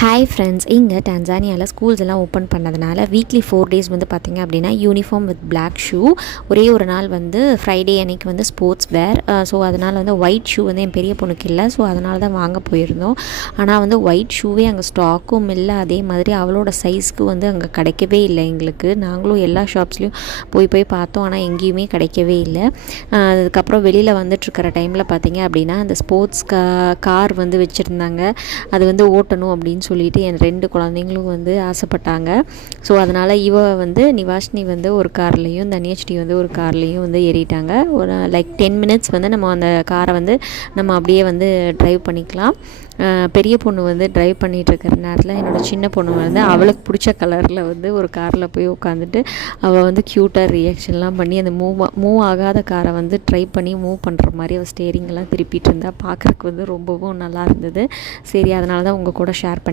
Hi friends, இங்கே டான்சானியாவில் schools எல்லாம் open பண்ணதுனால வீக்லி 4 டேஸ் வந்து பார்த்திங்க அப்படின்னா யூனிஃபார்ம் வித் பிளாக் ஷூ. ஒரே ஒரு நாள் வந்து ஃப்ரைடே அன்னைக்கு வந்து ஸ்போர்ட்ஸ் வேர். ஸோ அதனால் வந்து ஒயிட் ஷூ வந்து என் பெரிய பொண்ணுக்கு இல்லை. ஸோ அதனால தான் வாங்க போயிருந்தோம். ஆனால் வந்து ஒயிட் ஷூவே அங்கே ஸ்டாக்கும் இல்லை. அதே மாதிரி அவளோட சைஸ்க்கு வந்து அங்கே கிடைக்கவே இல்லை எங்களுக்கு. நாங்களும் எல்லா ஷாப்ஸ்லேயும் போய் பார்த்தோம், ஆனால் எங்கேயுமே கிடைக்கவே இல்லை. அதுக்கப்புறம் வெளியில் வந்துட்டுருக்கிற டைமில் பார்த்திங்க அப்படின்னா அந்த ஸ்போர்ட்ஸ் கார் வந்து வச்சுருந்தாங்க. அது வந்து ஓட்டணும் அப்படின்னு சொல்லிட்டு என் 2 குழந்தைங்களும் வந்து ஆசைப்பட்டாங்க. ஸோ அதனால் நிவாஷினி வந்து ஒரு கார்லேயும் தனியஸ்ரீ வந்து ஒரு கார்லேயும் வந்து ஏறிட்டாங்க. ஒரு 10 மினிட்ஸ் வந்து நம்ம அந்த காரை வந்து நம்ம அப்படியே வந்து ட்ரைவ் பண்ணிக்கலாம். பெரிய பொண்ணு வந்து ட்ரைவ் பண்ணிகிட்டு இருக்கிற நேரத்தில் என்னோடய சின்ன பொண்ணு வந்து அவளுக்கு பிடிச்ச கலரில் வந்து ஒரு காரில் போய் உட்காந்துட்டு அவள் வந்து க்யூட்டாக ரியாக்ஷன்லாம் பண்ணி அந்த மூவ் ஆகாத காரை வந்து ட்ரை பண்ணி மூவ் பண்ணுற மாதிரி அவள் ஸ்டேரிங்கெல்லாம் திருப்பிட்டு இருந்தால் பார்க்குறக்கு வந்து ரொம்பவும் நல்லா இருந்தது. சரி, அதனால தான் உங்கள் கூட ஷேர் பண்ணி